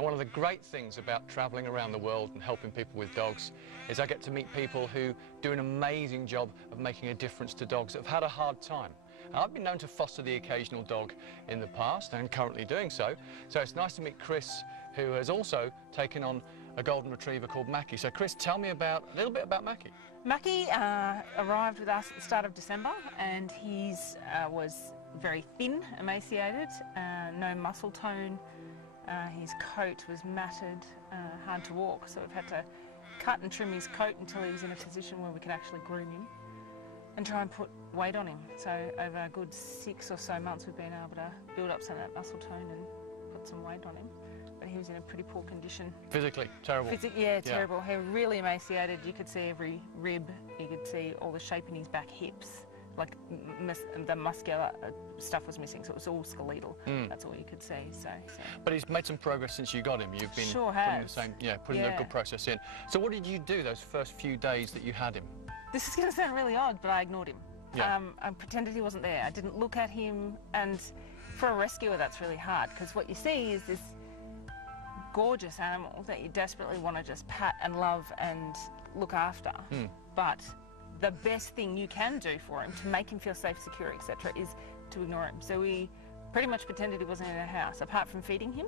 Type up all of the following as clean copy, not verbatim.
And one of the great things about travelling around the world and helping people with dogs is I get to meet people who do an amazing job of making a difference to dogs that have had a hard time. And I've been known to foster the occasional dog in the past and currently doing so. So it's nice to meet Chris, who has also taken on a golden retriever called Mackie. So Chris, tell me a little bit about Mackie. Mackie arrived with us at the start of December, and he was very thin, emaciated, no muscle tone. His coat was matted, hard to walk, so we've had to cut and trim his coat until he was in a position where we could actually groom him and try and put weight on him. So over a good 6 or so months we've been able to build up some of that muscle tone and put some weight on him. But he was in a pretty poor condition. Physically, terrible? Yeah, terrible. Yeah. He was really emaciated. You could see every rib. You could see all the shape in his back hips. Like the muscular stuff was missing, so it was all skeletal. That's all you could see. So. But he's made some progress since you got him. You've been putting a good process in. So what did you do those first few days that you had him? This is going to sound really odd, but I ignored him. Yeah. I pretended he wasn't there. I didn't look at him, and for a rescuer that's really hard, because what you see is this gorgeous animal that you desperately want to just pat and love and look after. But the best thing you can do for him to make him feel safe, secure, etc., is to ignore him. So we pretty much pretended he wasn't in our house, apart from feeding him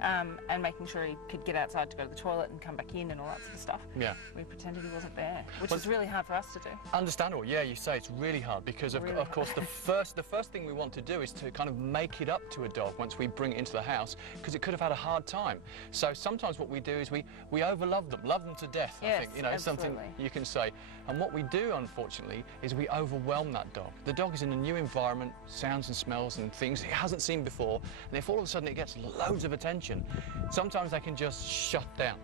and making sure he could get outside to go to the toilet and come back in and all that sort of stuff. Yeah. We pretended he wasn't there, which is really hard for us to do. Understandable. Yeah, you say it's really hard because, of course, the first thing we want to do is to kind of make it up to a dog once we bring it into the house, because it could have had a hard time. So sometimes what we do is we overlove them, love them to death. Yes, I think, you know, absolutely. something you can say. And what we do, unfortunately, is we overwhelm that dog. The dog is in a new environment, sounds and smells and things it hasn't seen before, and if all of a sudden it gets loads of attention, sometimes they can just shut down.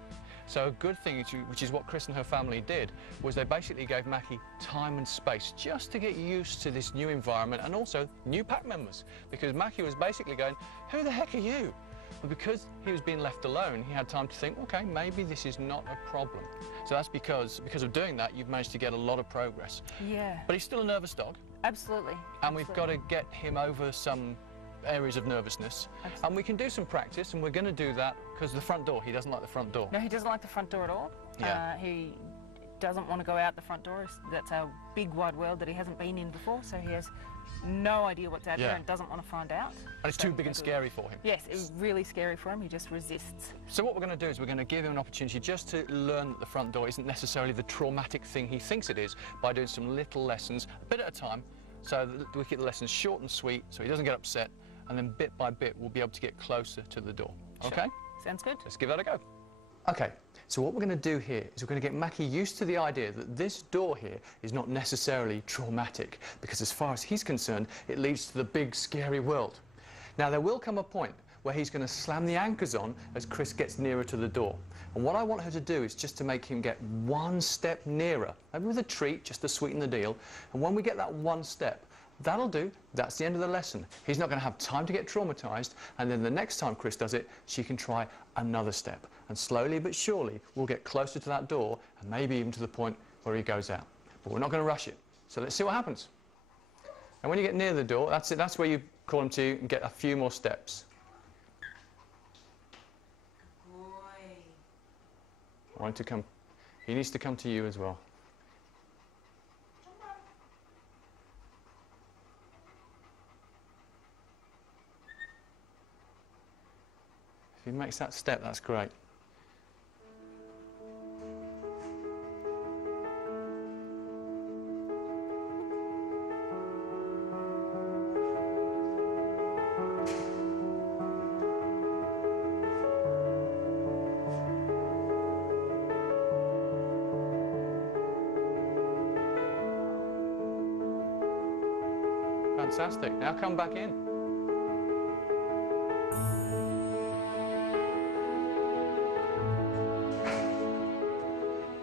So a good thing, which is what Chris and her family did, was they basically gave Mackie time and space just to get used to this new environment and also new pack members, because Mackie was basically going, who the heck are you? But because he was being left alone, he had time to think, okay, maybe this is not a problem. So that's because of doing that, you've managed to get a lot of progress. Yeah. But he's still a nervous dog. Absolutely. And we've got to get him over some areas of nervousness. Absolutely. And we can do some practice, and we're going to do that because the front door, he doesn't like the front door. No, he doesn't like the front door at all. Yeah. He doesn't want to go out the front door. That's a big wide world that he hasn't been in before, so he has no idea what's out there and doesn't want to find out. And it's too big and scary for him. Yes, it's really scary for him. He just resists. So what we're going to do is we're going to give him an opportunity just to learn that the front door isn't necessarily the traumatic thing he thinks it is, by doing some little lessons, a bit at a time, so that we keep the lessons short and sweet so he doesn't get upset, and then bit by bit we'll be able to get closer to the door. Okay? Sure. Sounds good. Let's give that a go. Okay, so what we're going to do here is we're going to get Mackie used to the idea that this door here is not necessarily traumatic, because as far as he's concerned, it leads to the big, scary world. Now, there will come a point where he's going to slam the anchors on as Chris gets nearer to the door. And what I want her to do is just to make him get one step nearer, maybe with a treat, just to sweeten the deal. And when we get that one step, that'll do. That's the end of the lesson. He's not going to have time to get traumatized, and then the next time Chris does it, she can try another step. And slowly but surely, we'll get closer to that door, and maybe even to the point where he goes out. But we're not going to rush it. So let's see what happens. And when you get near the door, that's it. That's where you call him to and get a few more steps. Good boy. I want him to come. He needs to come to you as well. If he makes that step, that's great. Fantastic. Now come back in.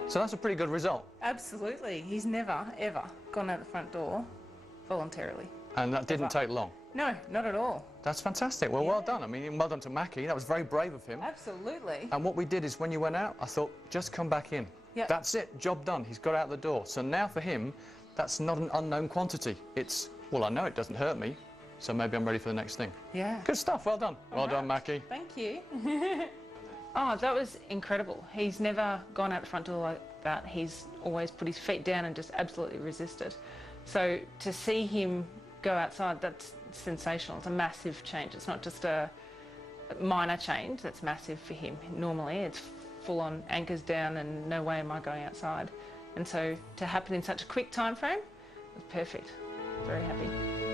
So that's a pretty good result. Absolutely. He's never, ever gone out the front door voluntarily. And that didn't take long? No, not at all. That's fantastic. Well, well done. I mean, well done to Mackie. That was very brave of him. Absolutely. And what we did is when you went out, I thought, just come back in. Yep. That's it. Job done. He's got out the door. So now for him, that's not an unknown quantity. It's, well, I know it doesn't hurt me, so maybe I'm ready for the next thing. Yeah. Good stuff. Well done. Well done, Mackie. Thank you. Oh, that was incredible. He's never gone out the front door like that. He's always put his feet down and just absolutely resisted. So to see him go outside, that's sensational. It's a massive change. It's not just a minor change, that's massive for him. Normally it's full on anchors down and no way am I going outside. And so to happen in such a quick time frame was perfect. Very happy.